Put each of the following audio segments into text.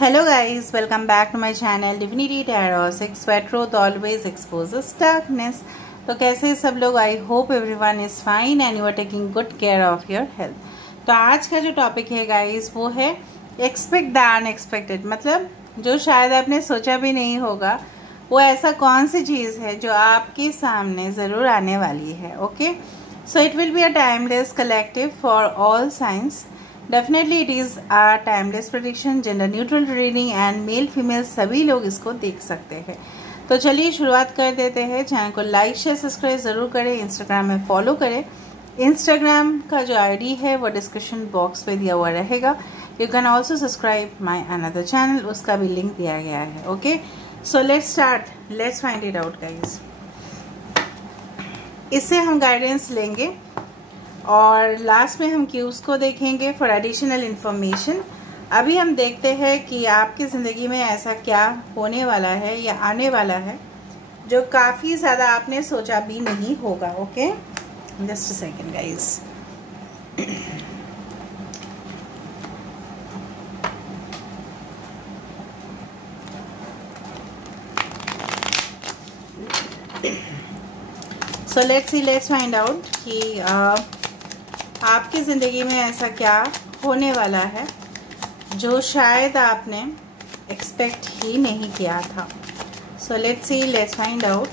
Hello guys, welcome back to my channel Divinity Tarot 6 where truth always exposes darkness। तो कैसे सब लोग? I hope everyone is fine and you are taking good care of your health. तो आज का जो topic है guys वो है एक्सपेक्ट द अनएक्सपेक्टेड। मतलब जो शायद आपने सोचा भी नहीं होगा, वो ऐसा कौन सी चीज़ है जो आपके सामने ज़रूर आने वाली है। Okay, so it will be a timeless collective for all science. Definitely it is a timeless prediction, gender neutral reading and male female सभी लोग इसको देख सकते हैं। तो चलिए शुरुआत कर देते हैं। चैनल को लाइक शेयर सब्सक्राइब ज़रूर करें, इंस्टाग्राम में फॉलो करें। इंस्टाग्राम का जो आईडी है वो डिस्क्रिप्शन बॉक्स पे दिया हुआ रहेगा। You can also subscribe my another channel, उसका भी लिंक दिया गया है। Okay, so let's start, let's find it out guys. इससे हम गाइडेंस लेंगे और लास्ट में हम क्यूज को देखेंगे फॉर एडिशनल इंफॉर्मेशन। अभी हम देखते हैं कि आपकी ज़िंदगी में ऐसा क्या होने वाला है या आने वाला है जो काफ़ी ज़्यादा आपने सोचा भी नहीं होगा। Okay, just a second guys. So let's find out कि आपकी ज़िंदगी में ऐसा क्या होने वाला है जो शायद आपने एक्सपेक्ट ही नहीं किया था। So let's find out.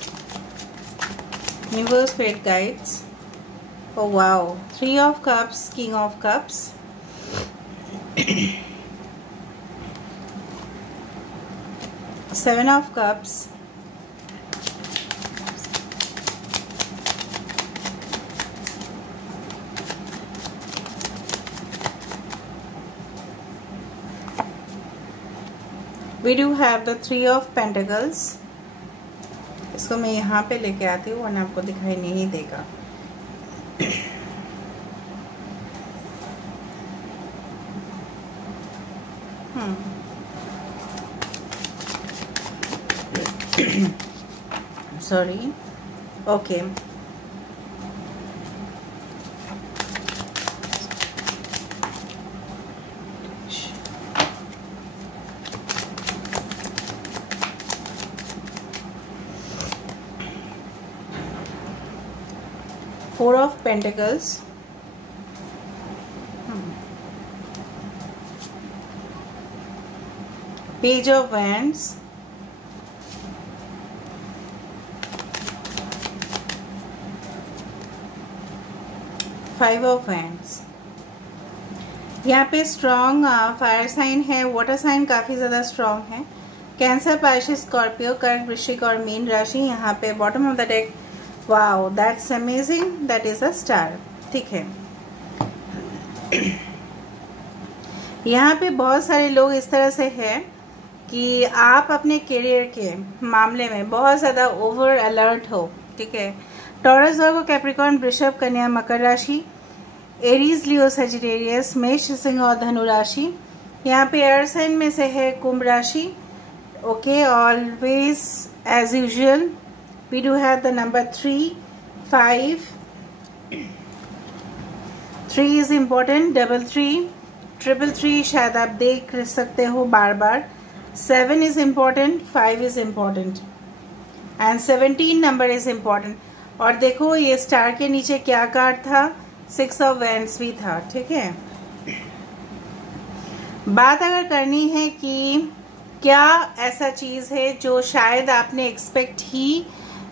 Universe spirit guides. Oh wow, 3 of cups, king of cups, seven of cups, We do have the 3 of Pentacles। इसको मैं यहाँ पे लेके आती हूँ वरना आपको दिखाई नहीं देगा। Sorry. Okay, Four of Pentacles, Page of Wands, Five of Wands। यहाँ पे स्ट्रॉन्ग फायर साइन है, वाटर साइन काफ़ी ज़्यादा स्ट्रॉन्ग है। कैंसर, पाइसेस, स्कॉर्पियो, कर्क, वृश्चिक और मीन राशि। यहाँ पे bottom of the deck. Wow, that's amazing, that is a star. ठीक है, यहाँ पे बहुत सारे लोग इस तरह से हैं कि आप अपने करियर के मामले में बहुत ज़्यादा ओवर अलर्ट हो। ठीक है, टॉरस, वर्गो, कैप्रिकॉर्न, वृषभ, कन्या, मकर राशि, एरीज, लियो, सजिटेरियस, मेष, सिंह और धनु राशि। यहाँ पे एयर साइन में से है कुंभ राशि। Okay, always as usual we do have the number 3, 5, 3 is important, 333, 333 शायद आप देख सकते हो बार बार। 7 is important, 5 is important and 17 number is important। और देखो ये स्टार के नीचे क्या कार्ड था, 6 of Wands भी था। ठीक है, बात अगर करनी है कि क्या ऐसा चीज़ है जो शायद आपने एक्सपेक्ट ही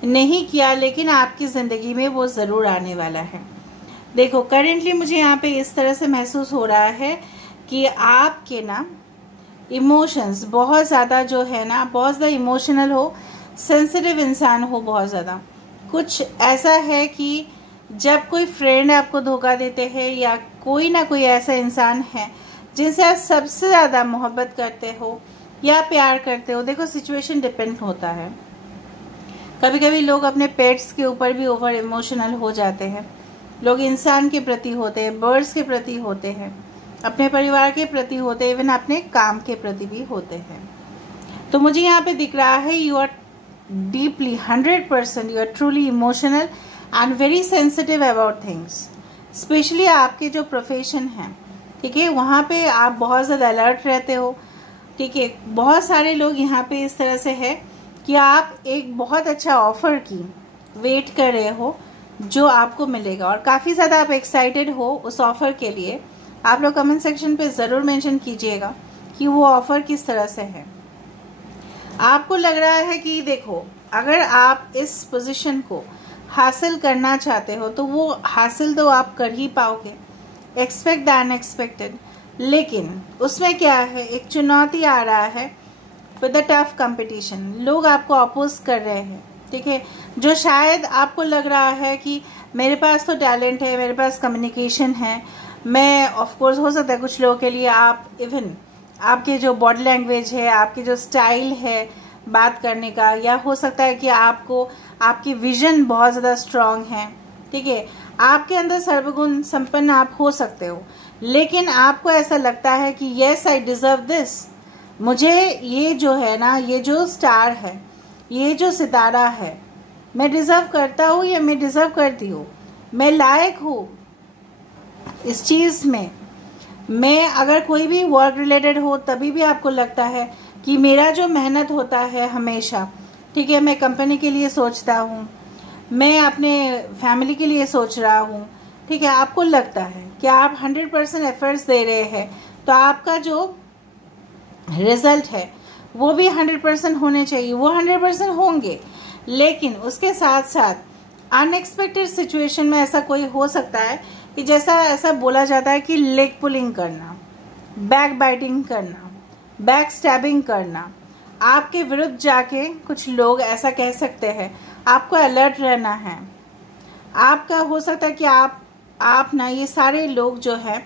नहीं किया लेकिन आपकी ज़िंदगी में वो ज़रूर आने वाला है। देखो करेंटली मुझे यहाँ पे इस तरह से महसूस हो रहा है कि आपके ना इमोशंस बहुत ज़्यादा जो है ना, बहुत ज़्यादा इमोशनल हो, सेंसिटिव इंसान हो बहुत ज़्यादा। कुछ ऐसा है कि जब कोई फ्रेंड आपको धोखा देते हैं या कोई ना कोई ऐसा इंसान है जिनसे आप सबसे ज़्यादा मोहब्बत करते हो या प्यार करते हो। देखो सिचुएशन डिपेंड होता है। कभी कभी लोग अपने पेट्स के ऊपर भी ओवर इमोशनल हो जाते हैं। लोग इंसान के प्रति होते हैं, बर्ड्स के प्रति होते हैं, अपने परिवार के प्रति होते हैं, इवन अपने काम के प्रति भी होते हैं। तो मुझे यहाँ पे दिख रहा है you are deeply 100% you are truly emotional and very sensitive about things. Specially आपके जो प्रोफेशन है, ठीक है, वहाँ पे आप बहुत ज़्यादा अलर्ट रहते हो। ठीक है, बहुत सारे लोग यहाँ पे इस तरह से है कि आप एक बहुत अच्छा ऑफर की वेट कर रहे हो जो आपको मिलेगा और काफ़ी ज़्यादा आप एक्साइटेड हो उस ऑफर के लिए। आप लोग कमेंट सेक्शन पे ज़रूर मेंशन कीजिएगा कि वो ऑफर किस तरह से है। आपको लग रहा है कि देखो, अगर आप इस पोजीशन को हासिल करना चाहते हो तो वो हासिल तो आप कर ही पाओगे, एक्सपेक्ट द अनएक्सपेक्टेड। लेकिन उसमें क्या है, एक चुनौती आ रहा है विद द टफ कंपटीशन। लोग आपको अपोज कर रहे हैं, ठीक है, जो शायद आपको लग रहा है कि मेरे पास तो टैलेंट है, मेरे पास कम्युनिकेशन है, मैं ऑफ कोर्स हो सकता है कुछ लोगों के लिए आप इवन आपके जो बॉडी लैंग्वेज है, आपके जो स्टाइल है बात करने का, या हो सकता है कि आपको आपकी विजन बहुत ज़्यादा स्ट्रांग है, ठीक है, आपके अंदर सर्वगुण संपन्न आप हो सकते हो। लेकिन आपको ऐसा लगता है कि येस आई डिजर्व दिस, मुझे ये जो है ना, ये जो स्टार है, ये जो सितारा है, मैं डिजर्व करता हूँ या मैं डिजर्व करती हूँ, मैं लायक हूँ इस चीज़ में। मैं अगर कोई भी वर्क रिलेटेड हो तभी भी आपको लगता है कि मेरा जो मेहनत होता है हमेशा, ठीक है, मैं कंपनी के लिए सोचता हूँ, मैं अपने फैमिली के लिए सोच रहा हूँ, ठीक है, आपको लगता है कि आप 100% एफर्ट्स दे रहे हैं तो आपका जो रिजल्ट है वो भी 100% होने चाहिए, वो 100% होंगे। लेकिन उसके साथ साथ अनएक्सपेक्टेड सिचुएशन में ऐसा कोई हो सकता है कि जैसा ऐसा बोला जाता है कि लेग पुलिंग करना, बैक बाइटिंग करना, बैक स्टैबिंग करना, आपके विरुद्ध जाके कुछ लोग ऐसा कह सकते हैं। आपको अलर्ट रहना है। आपका हो सकता है कि आप ना, ये सारे लोग जो है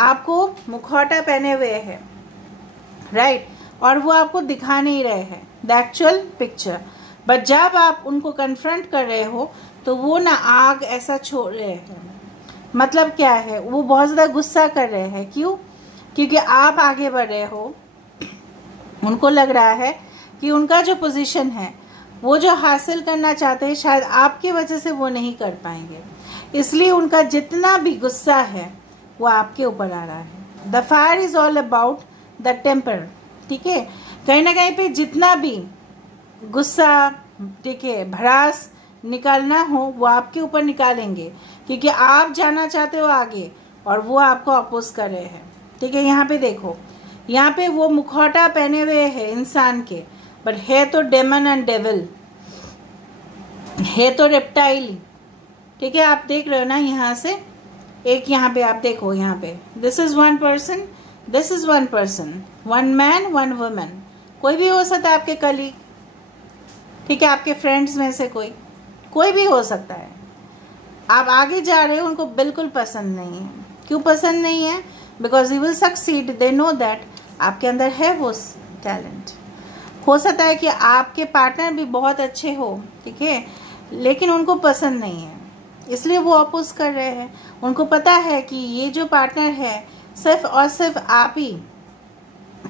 आपको मुखौटा पहने हुए हैं, राइट, और वो आपको दिखा नहीं रहे हैं द एक्चुअल पिक्चर, बट जब आप उनको कन्फ्रंट कर रहे हो तो वो ना आग ऐसा छोड़ रहे हैं। मतलब क्या है, वो बहुत ज़्यादा गुस्सा कर रहे हैं। क्यों? क्योंकि आप आगे बढ़ रहे हो। उनको लग रहा है कि उनका जो पोजीशन है, वो जो हासिल करना चाहते हैं, शायद आपकी वजह से वो नहीं कर पाएंगे, इसलिए उनका जितना भी गुस्सा है वो आपके ऊपर आ रहा है। The fire is all about the temper, ठीक है, कहीं ना कहीं पे जितना भी गुस्सा, ठीक है, भड़ास निकालना हो वो आपके ऊपर निकालेंगे, क्योंकि आप जाना चाहते हो आगे और वो आपको अपोज कर रहे हैं, ठीक है। यहाँ पे देखो, यहाँ पे वो मुखौटा पहने हुए हैं इंसान के, बट है तो डेमन एंड डेविल, है तो रेप्टाइल, ठीक है। आप देख रहे हो ना, यहाँ से एक, यहाँ पे आप देखो, यहाँ पे this is one person, this is one person, one man one woman, कोई भी हो सकता है आपके कलीग, ठीक है, आपके फ्रेंड्स में से कोई भी हो सकता है। आप आगे जा रहे हो, उनको बिल्कुल पसंद नहीं है। क्यों पसंद नहीं है? Because you will succeed, they know that आपके अंदर है वो टैलेंट। हो सकता है कि आपके पार्टनर भी बहुत अच्छे हो, ठीक है, लेकिन उनको पसंद नहीं है, इसलिए वो अपोज कर रहे हैं। उनको पता है कि ये जो पार्टनर है सिर्फ और सिर्फ आप ही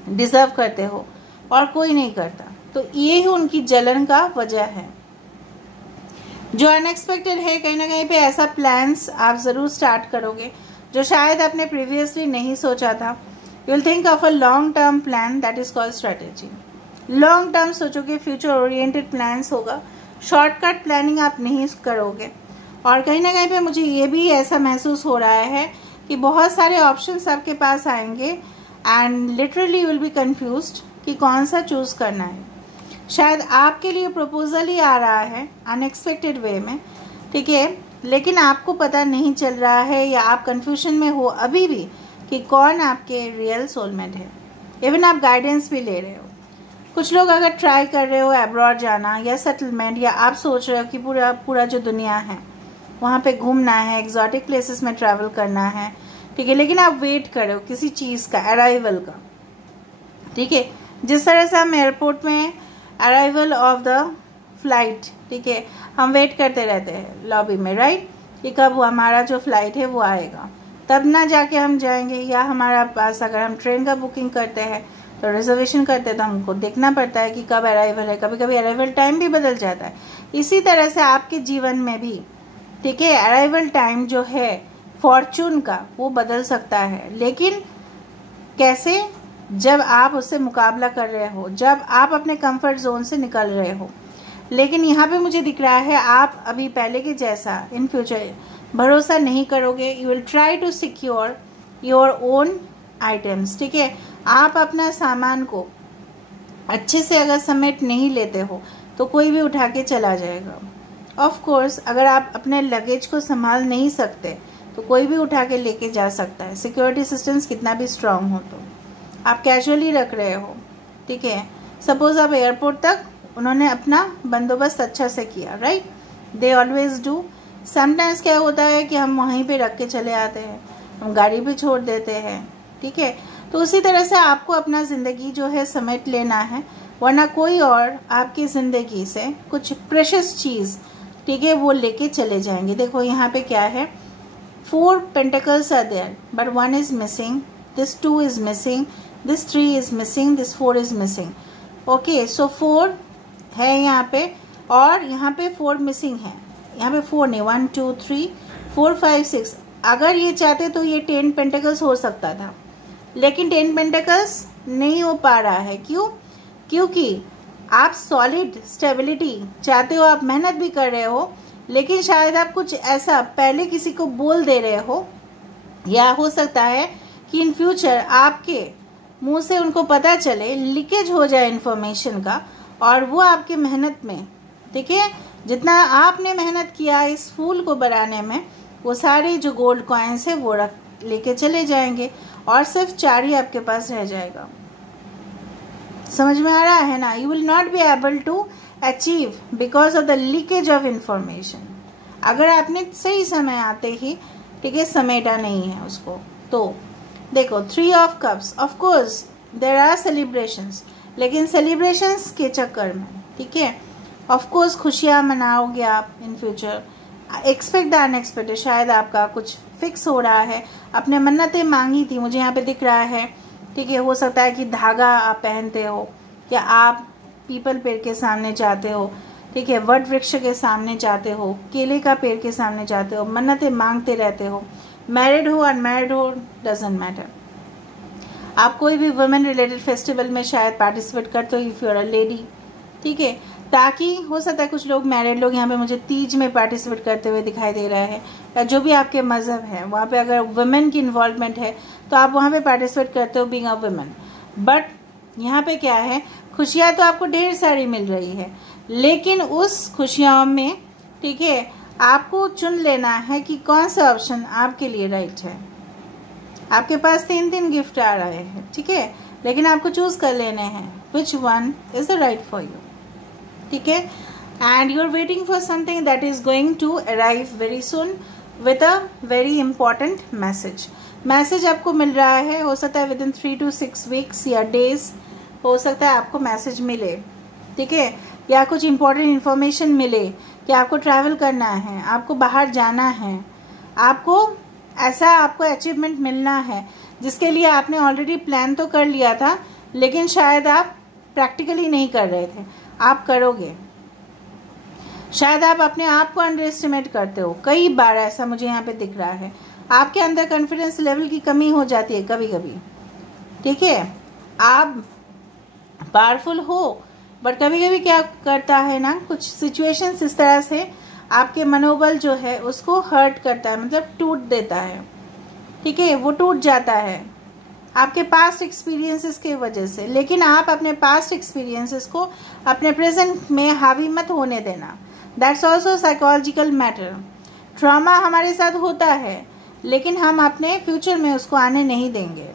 डिजर्व करते हो और कोई नहीं करता, तो ये ही उनकी जलन का वजह है। जो अनएक्सपेक्टेड है, कहीं ना कहीं पे ऐसा प्लान्स आप ज़रूर स्टार्ट करोगे जो शायद आपने प्रीवियसली नहीं सोचा था। You will think of a long term plan, that is called strategy. Long term सोचोगे, फ्यूचर ओरिएंटेड प्लान्स होगा, शॉर्टकट प्लानिंग आप नहीं करोगे। और कहीं ना कहीं पे मुझे ये भी ऐसा महसूस हो रहा है कि बहुत सारे ऑप्शंस आपके पास आएंगे and literally you will be confused कि कौन सा चूज करना है। शायद आपके लिए प्रपोजल ही आ रहा है अनएक्सपेक्टेड वे में, ठीक है, लेकिन आपको पता नहीं चल रहा है या आप कंफ्यूजन में हो अभी भी कि कौन आपके रियल सोलमेट है। इवन आप गाइडेंस भी ले रहे हो। कुछ लोग अगर ट्राई कर रहे हो अब्रॉड जाना या सेटलमेंट, या आप सोच रहे हो कि पूरा जो दुनिया है वहाँ पे घूमना है, एग्जॉटिक प्लेसेस में ट्रैवल करना है, ठीक है, लेकिन आप वेट कर रहे हो किसी चीज़ का, अराइवल का, ठीक है। जिस तरह से हम एयरपोर्ट में अराइवल ऑफ द फ्लाइट, ठीक है, हम वेट करते रहते हैं लॉबी में, राइट, कि कब हमारा जो फ्लाइट है वो आएगा, तब ना जाके हम जाएंगे। या हमारा पास अगर हम ट्रेन का बुकिंग करते हैं तो रिजर्वेशन करते हैं तो हमको देखना पड़ता है कि कब अराइवल है, कभी कभी अराइवल टाइम भी बदल जाता है। इसी तरह से आपके जीवन में भी, ठीक है, अराइवल टाइम जो है फॉर्चून का वो बदल सकता है। लेकिन कैसे? जब आप उससे मुकाबला कर रहे हो, जब आप अपने कंफर्ट जोन से निकल रहे हो। लेकिन यहाँ पे मुझे दिख रहा है आप अभी पहले के जैसा इन फ्यूचर भरोसा नहीं करोगे। You will try to secure your own items, ठीक है। आप अपना सामान को अच्छे से अगर समेट नहीं लेते हो तो कोई भी उठा के चला जाएगा। ऑफ कोर्स अगर आप अपने लगेज को संभाल नहीं सकते तो कोई भी उठा के लेके जा सकता है, सिक्योरिटी सिस्टम्स कितना भी स्ट्रांग हो। तो आप कैजुअली रख रहे हो, ठीक है। सपोज आप एयरपोर्ट तक उन्होंने अपना बंदोबस्त अच्छा से किया, right, they always do. Sometimes क्या होता है कि हम वहीं पे रख के चले आते हैं, हम गाड़ी पे छोड़ देते हैं, ठीक है। तो उसी तरह से आपको अपना ज़िंदगी जो है समेट लेना है, वरना कोई और आपकी ज़िंदगी से कुछ प्रेशियस चीज़, ठीक है, वो लेके चले जाएंगे। देखो यहाँ पे क्या है, 4 pentacles are there but 1 is missing, this 2 is missing, this 3 is missing, this 4 is missing. Okay, so 4 है यहाँ पे और यहाँ पे 4 मिसिंग है। यहाँ पे 4 नहीं, 1 2 3 4 5 6। अगर ये चाहते तो ये 10 पेंटिकल्स हो सकता था, लेकिन 10 पेंटिकल्स नहीं हो पा रहा है। क्यों? क्योंकि आप सॉलिड स्टेबिलिटी चाहते हो, आप मेहनत भी कर रहे हो, लेकिन शायद आप कुछ ऐसा पहले किसी को बोल दे रहे हो, या हो सकता है कि इन फ्यूचर आपके मुंह से उनको पता चले, लीकेज हो जाए इन्फॉर्मेशन का, और वो आपके मेहनत में, ठीक है, जितना आपने मेहनत किया इस फूल को बनाने में, वो सारे जो गोल्ड कॉइन्स है वो रख लेके चले जाएंगे और सिर्फ 4 ही आपके पास रह जाएगा। समझ में आ रहा है ना? You will not be able to achieve because of the leakage of information. अगर आपने सही समय आते ही, ठीक है, समेटा नहीं है उसको। तो देखो 3 of cups, of course there are celebrations, लेकिन सेलिब्रेशंस के चक्कर में, ठीक है, ऑफ कोर्स खुशियाँ मनाओगे आप in future. Expect the unexpected, शायद आपका कुछ फिक्स हो रहा है, आपने मन्नतें मांगी थी, मुझे यहाँ पे दिख रहा है, ठीक है। हो सकता है कि धागा आप पहनते हो, या आप पीपल पेड़ के सामने जाते हो, ठीक है, वट वृक्ष के सामने जाते हो, केले का पेड़ के सामने जाते हो, मन्नतें मांगते रहते हो। मैरिड हो अनमैरिड हो, डजेंट मैटर। आप कोई भी वुमेन रिलेटेड फेस्टिवल में शायद पार्टिसिपेट करते हो if you are a lady, ठीक है। ताकि हो सकता है कुछ लोग मैरिड लोग यहाँ पे मुझे तीज में पार्टिसिपेट करते हुए दिखाई दे रहा है, या जो भी आपके मज़हब है वहाँ पे अगर वुमेन की इन्वॉल्वमेंट है तो आप वहाँ पे पार्टिसिपेट करते हो बीइंग अ वुमेन। बट यहाँ पे क्या है, खुशियाँ तो आपको ढेर सारी मिल रही है, लेकिन उस खुशियों में, ठीक है, आपको चुन लेना है कि कौन सा ऑप्शन आपके लिए राइट है। आपके पास 3 गिफ्ट आ रहे हैं, ठीक है, लेकिन आपको चूज कर लेने हैं which one is the right for you, ठीक है। And you are waiting for something that is going to arrive very soon with a very important message आपको मिल रहा है। हो सकता है विद इन 3 to 6 वीक्स या डेज हो सकता है आपको मैसेज मिले, ठीक है, या कुछ इंपॉर्टेंट इन्फॉर्मेशन मिले कि आपको ट्रैवल करना है, आपको बाहर जाना है, आपको आपको अचीवमेंट मिलना है जिसके लिए आपने ऑलरेडी प्लान तो कर लिया था, लेकिन शायद आप प्रैक्टिकली नहीं कर रहे थे, आप करोगे। शायद आप अपने आप को अंडर एस्टिमेट करते हो, कई बार ऐसा मुझे यहाँ पे दिख रहा है। आपके अंदर कॉन्फिडेंस लेवल की कमी हो जाती है कभी कभी, ठीक है। आप पावरफुल हो, बट कभी कभी क्या करता है ना, कुछ सिचुएशंस इस तरह से आपके मनोबल जो है उसको हर्ट करता है, मतलब टूट देता है, ठीक है, वो टूट जाता है आपके पास्ट एक्सपीरियंसेस के वजह से। लेकिन आप अपने पास्ट एक्सपीरियंसेस को अपने प्रेजेंट में हावी मत होने देना। That's also psychological matter. Trauma हमारे साथ होता है, लेकिन हम अपने फ्यूचर में उसको आने नहीं देंगे।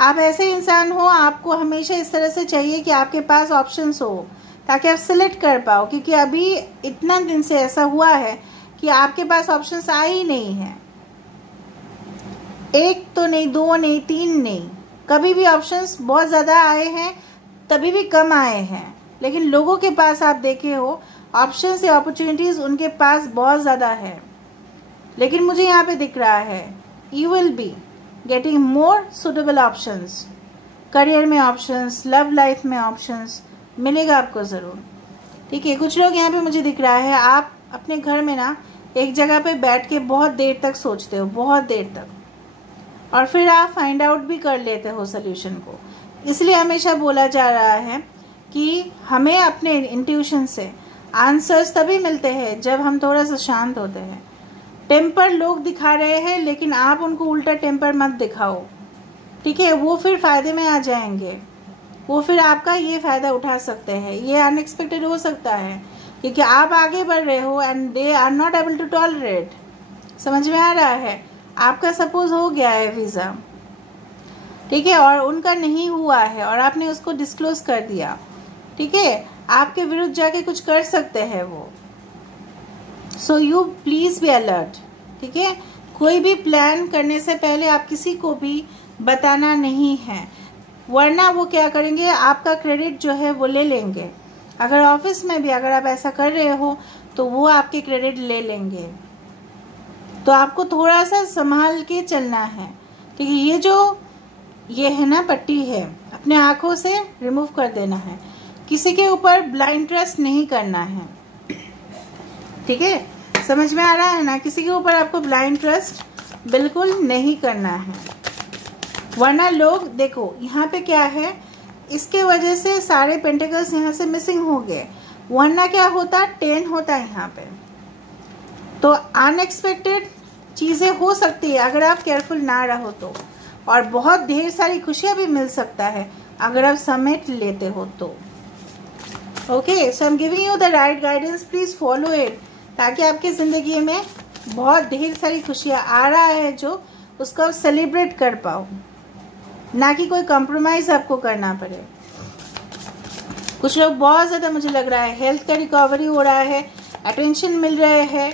आप ऐसे इंसान हो, आपको हमेशा इस तरह से चाहिए कि आपके पास ऑप्शंस हो ताकि आप सिलेक्ट कर पाओ, क्योंकि अभी इतना दिन से ऐसा हुआ है कि आपके पास ऑप्शंस आए ही नहीं है। 1 तो नहीं, 2 नहीं, 3 नहीं, कभी भी ऑप्शंस बहुत ज़्यादा आए हैं, तभी भी कम आए हैं। लेकिन लोगों के पास आप देखे हो ऑप्शंस या अपॉर्चुनिटीज उनके पास बहुत ज़्यादा है। लेकिन मुझे यहाँ पे दिख रहा है you will be getting more suitable options, career में ऑप्शंस, लव लाइफ में ऑप्शंस मिलेगा आपको ज़रूर, ठीक है। कुछ लोग यहाँ पे मुझे दिख रहा है आप अपने घर में ना एक जगह पे बैठ के बहुत देर तक सोचते हो, बहुत देर तक, और फिर आप फाइंड आउट भी कर लेते हो सोल्यूशन को, इसलिए हमेशा बोला जा रहा है कि हमें अपने इंट्यूशन से आंसर्स तभी मिलते हैं जब हम थोड़ा सा शांत होते हैं। टेम्पर लोग दिखा रहे हैं, लेकिन आप उनको उल्टा टेम्पर मत दिखाओ, ठीक है? वो फिर फ़ायदे में आ जाएंगे, वो फिर आपका ये फ़ायदा उठा सकते हैं। ये अनएक्सपेक्टेड हो सकता है क्योंकि आप आगे बढ़ रहे हो and they are not able to tolerate. समझ में आ रहा है? आपका सपोज हो गया है वीज़ा, ठीक है, और उनका नहीं हुआ है और आपने उसको डिस्क्लोज कर दिया, ठीक है? आपके विरुद्ध जाके कुछ कर सकते हैं वो। So you please be alert, ठीक है? कोई भी प्लान करने से पहले आप किसी को भी बताना नहीं है, वरना वो क्या करेंगे, आपका क्रेडिट जो है वो ले लेंगे। अगर ऑफिस में भी अगर आप ऐसा कर रहे हो तो वो आपके क्रेडिट ले लेंगे। तो आपको थोड़ा सा संभाल के चलना है, ठीक है? ये जो ये है ना पट्टी है, अपने आंखों से रिमूव कर देना है। किसी के ऊपर ब्लाइंड ट्रस्ट नहीं करना है, ठीक है? समझ में आ रहा है ना? किसी के ऊपर आपको ब्लाइंड ट्रस्ट बिल्कुल नहीं करना है, वरना लोग देखो यहाँ पे क्या है, इसके वजह से सारे पेंटिकल्स यहाँ से मिसिंग हो गए, वरना क्या होता, 10 होता यहाँ पे। तो अनएक्सपेक्टेड चीज़ें हो सकती है अगर आप केयरफुल ना रहो तो, और बहुत ढेर सारी खुशियाँ भी मिल सकता है अगर आप समेट लेते हो तो। Okay, so I am giving you the right guidance, please follow it, ताकि आपकी ज़िंदगी में बहुत ढेर सारी खुशियाँ आ रहा है जो उसको आप सेलिब्रेट कर पाओ, ना कि कोई कॉम्प्रोमाइज़ आपको करना पड़े। कुछ लोग बहुत ज़्यादा, मुझे लग रहा है, हेल्थ का रिकवरी हो रहा है, अटेंशन मिल रहे हैं,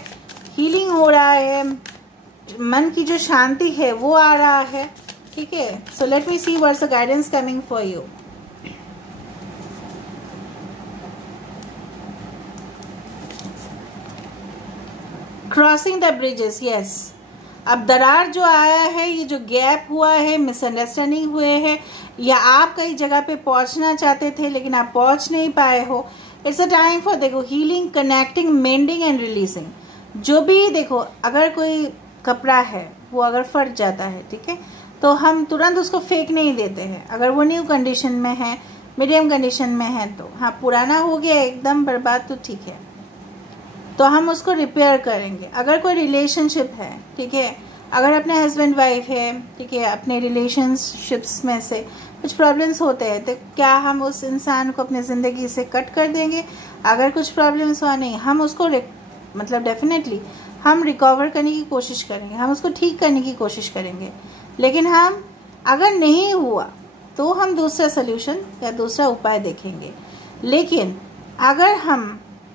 हीलिंग हो रहा है, मन की जो शांति है वो आ रहा है, ठीक है? So let me see what's the guidance coming for you. Crossing the bridges, yes. अब दरार जो आया है, ये जो गैप हुआ है, मिसअंडरस्टैंडिंग हुए हैं, या आप कई जगह पे पहुंचना चाहते थे लेकिन आप पहुंच नहीं पाए हो, इट्स अ टाइम फॉर, देखो, healing, connecting, mending and releasing. जो भी, देखो, अगर कोई कपड़ा है वो अगर फट जाता है, ठीक है, तो हम तुरंत उसको फेंक नहीं देते हैं। अगर वो न्यू कंडीशन में है, मीडियम कंडीशन में है तो, हाँ, पुराना हो गया एकदम बर्बाद तो ठीक है, तो हम उसको रिपेयर करेंगे। अगर कोई रिलेशनशिप है, ठीक है, अगर अपने हस्बैंड वाइफ है, ठीक है, अपने रिलेशनशिप्स में से कुछ प्रॉब्लम्स होते हैं, तो क्या हम उस इंसान को अपने ज़िंदगी से कट कर देंगे? अगर कुछ प्रॉब्लम्स हुआ, नहीं, हम उसको मतलब डेफिनेटली हम रिकवर करने की कोशिश करेंगे, हम उसको ठीक करने की कोशिश करेंगे। लेकिन हम अगर नहीं हुआ तो हम दूसरा सोल्यूशन या दूसरा उपाय देखेंगे। लेकिन अगर हम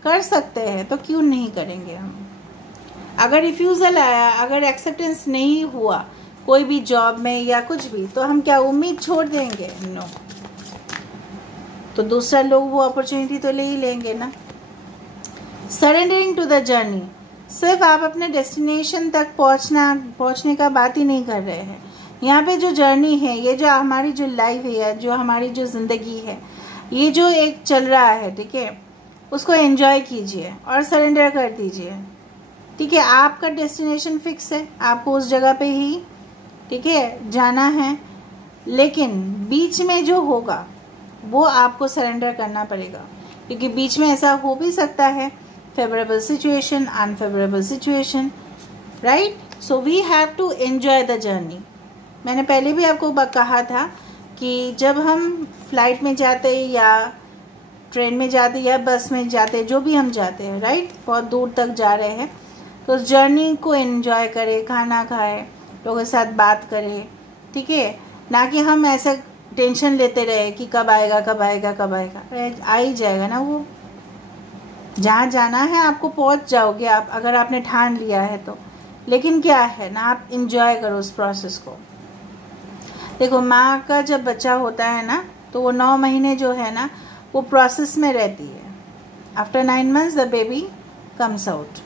कर सकते हैं तो क्यों नहीं करेंगे हम? अगर रिफ्यूज़ल आया, अगर एक्सेप्टेंस नहीं हुआ कोई भी जॉब में या कुछ भी, तो हम क्या उम्मीद छोड़ देंगे? नो। तो दूसरा लोग वो अपॉर्चुनिटी तो ले ही लेंगे ना। सरेंडरिंग टू द जर्नी, सिर्फ आप अपने डेस्टिनेशन तक पहुंचने का बात ही नहीं कर रहे हैं। यहाँ पे जो जर्नी है, ये जो हमारी जो लाइफ है, जो हमारी जो ज़िंदगी है, ये जो एक चल रहा है, ठीक है, उसको एंजॉय कीजिए और सरेंडर कर दीजिए, ठीक है? आपका डेस्टिनेशन फिक्स है, आपको उस जगह पे ही, ठीक है, जाना है, लेकिन बीच में जो होगा वो आपको सरेंडर करना पड़ेगा, क्योंकि बीच में ऐसा हो भी सकता है, favourable situation, unfavourable situation, right? So we have to enjoy the journey. मैंने पहले भी आपको कहा था कि जब हम फ्लाइट में जाते या ट्रेन में जाते या बस में जाते, जो भी हम जाते हैं, राइट, बहुत दूर तक जा रहे हैं, तो उस जर्नी को एंजॉय करें, खाना खाएं, लोगों के साथ बात करें, ठीक है? ना कि हम ऐसे टेंशन लेते रहे कि कब आएगा, कब आएगा, कब आएगा। आ ही जाएगा ना वो। जहाँ जाना है आपको पहुँच जाओगे आप, अगर आपने ठान लिया है तो। लेकिन क्या है ना, आप इंजॉय करो उस प्रोसेस को। देखो, माँ का जब बच्चा होता है ना, तो वो 9 महीने जो है ना, वो प्रोसेस में रहती है। After 9 months the baby comes out,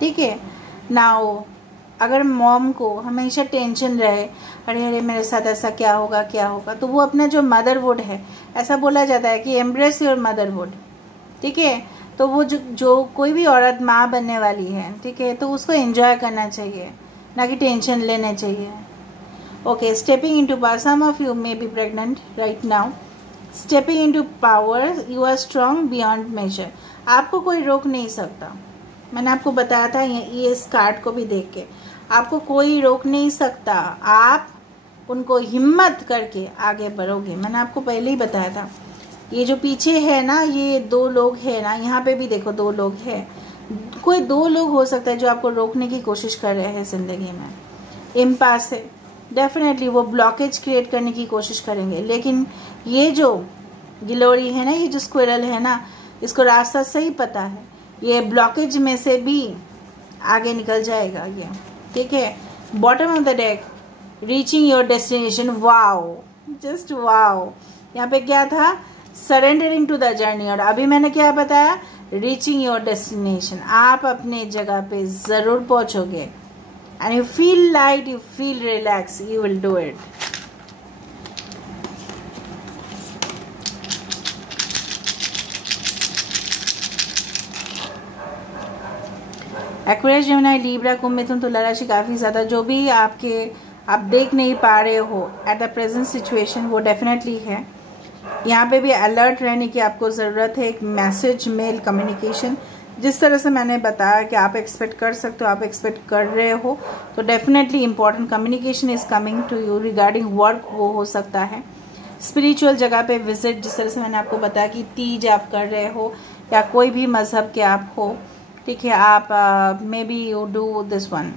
ठीक है? नाउ अगर मॉम को हमेशा टेंशन रहे, अरे अरे मेरे साथ ऐसा क्या होगा, क्या होगा, तो वो अपना जो मदरवुड है, ऐसा बोला जाता है कि एम्ब्रेस योर मदरवुड, ठीक है? तो वो जो कोई भी औरत माँ बनने वाली है, ठीक है, तो उसको एंजॉय करना चाहिए, ना कि टेंशन लेना चाहिए। Okay, stepping into power. Some of you may be pregnant right now. Stepping into power, you are strong beyond measure. आपको कोई रोक नहीं सकता. मैंने आपको बताया था ये इस कार्ड को भी देख के, आपको कोई रोक नहीं सकता. आप उनको हिम्मत करके आगे बढ़ोगे. मैंने आपको पहले ही बताया था. ये जो पीछे है ना, ये 2 लोग हैं ना, यहाँ पे भी देखो 2 लोग हैं. कोई 2 लोग हो सकता है जो आपको रोकने की कोशिश कर रहे हैं जिंदगी में. इम्पास है, डेफिनेटली वो ब्लॉकेज क्रिएट करने की कोशिश करेंगे. लेकिन ये जो गिलोरी है ना, ये जो स्क्विरल है ना, इसको रास्ता सही पता है. ये ब्लॉकेज में से भी आगे निकल जाएगा ये. ठीक है. Bottom of the deck, reaching your destination. Wow, just wow. यहाँ पे क्या था? Surrendering to the journey. और अभी मैंने क्या बताया? Reaching your destination. आप अपने जगह पे जरूर पहुंचोगे. And you feel light, you feel relaxed, you will do it. Aquarius, Gemini, Libra, कुंभ, मिथुन, तुला राशि काफ़ी ज़्यादा जो भी आप देख नहीं पा रहे हो एट द प्रेजेंट सिचुएशन, वो डेफिनेटली है. यहाँ पे भी अलर्ट रहने की आपको ज़रूरत है. एक मैसेज, मेल, कम्युनिकेशन, जिस तरह से मैंने बताया कि आप एक्सपेक्ट कर सकते हो, आप एक्सपेक्ट कर रहे हो, तो definitely important communication is coming to you regarding work. वो हो सकता है स्पिरिचुअल जगह पे विजिट, जिस तरह से मैंने आपको बताया कि तीज आप कर रहे हो या कोई भी मजहब के आप हो. ठीक है. आप may be you do this one,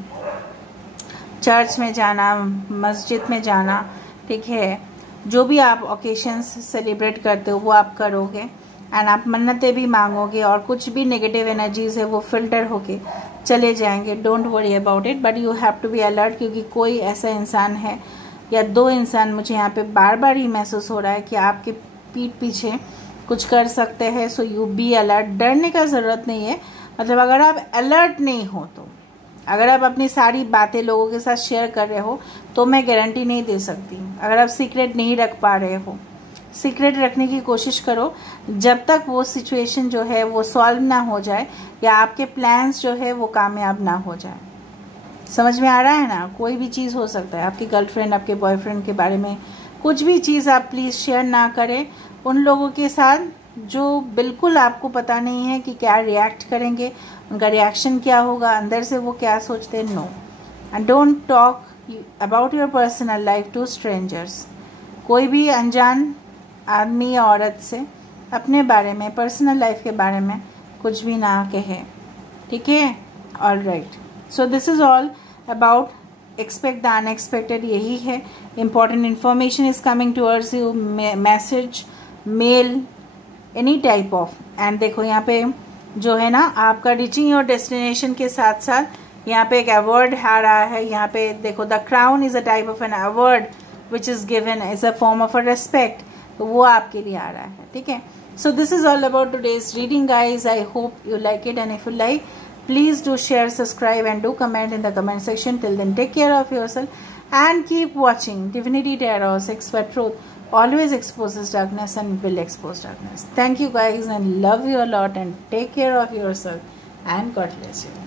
church में जाना, मस्जिद में जाना. ठीक है. जो भी आप ओकेशंस सेलिब्रेट करते हो वो आप करोगे. एंड आप मन्नतें भी मांगोगे और कुछ भी नेगेटिव एनर्जीज है वो फिल्टर होके चले जाएंगे. Don't worry about it, but you have to be alert, क्योंकि कोई ऐसा इंसान है या 2 इंसान, मुझे यहाँ पे बार बार ही महसूस हो रहा है कि आपके पीठ पीछे कुछ कर सकते हैं. So you be alert. डरने का ज़रूरत नहीं है. मतलब अगर आप अलर्ट नहीं हो तो, अगर आप अपनी सारी बातें लोगों के साथ शेयर कर रहे हो तो मैं गारंटी नहीं दे सकती. अगर आप सीक्रेट नहीं रख पा रहे हो, सीक्रेट रखने की कोशिश करो जब तक वो सिचुएशन जो है वो सॉल्व ना हो जाए या आपके प्लान्स जो है वो कामयाब ना हो जाए. समझ में आ रहा है ना? कोई भी चीज़ हो सकता है. आपकी गर्लफ्रेंड, आपके बॉयफ्रेंड के बारे में कुछ भी चीज़ आप प्लीज़ शेयर ना करें उन लोगों के साथ जो बिल्कुल आपको पता नहीं है कि क्या रिएक्ट करेंगे, उनका रिएक्शन क्या होगा, अंदर से वो क्या सोचते हैं. No. And don't talk about your personal life to strangers. कोई भी अनजान आदमी या औरत से अपने बारे में, पर्सनल लाइफ के बारे में कुछ भी ना कहे. ठीक है. All right. So this is all about expect the unexpected. यही है. Important information is coming towards you, message, mail, any type of. And देखो यहाँ पे जो है ना, आपका रीचिंग योर डेस्टिनेशन के साथ साथ यहाँ पे एक अवार्ड आ रहा है. यहाँ पे देखो, the crown is a type of an award which is given as a form of a respect. तो वो आपके लिए आ रहा है. ठीक है. So this is all about today's reading guys. I hope you like it, and if you like, please do share, subscribe, and do comment in the comment section. Till then, take care of yourself and keep watching Divinity Tarot. Expert Truth always exposes darkness and will expose darkness. Thank you guys and love you a lot, and take care of yourself, and God bless you.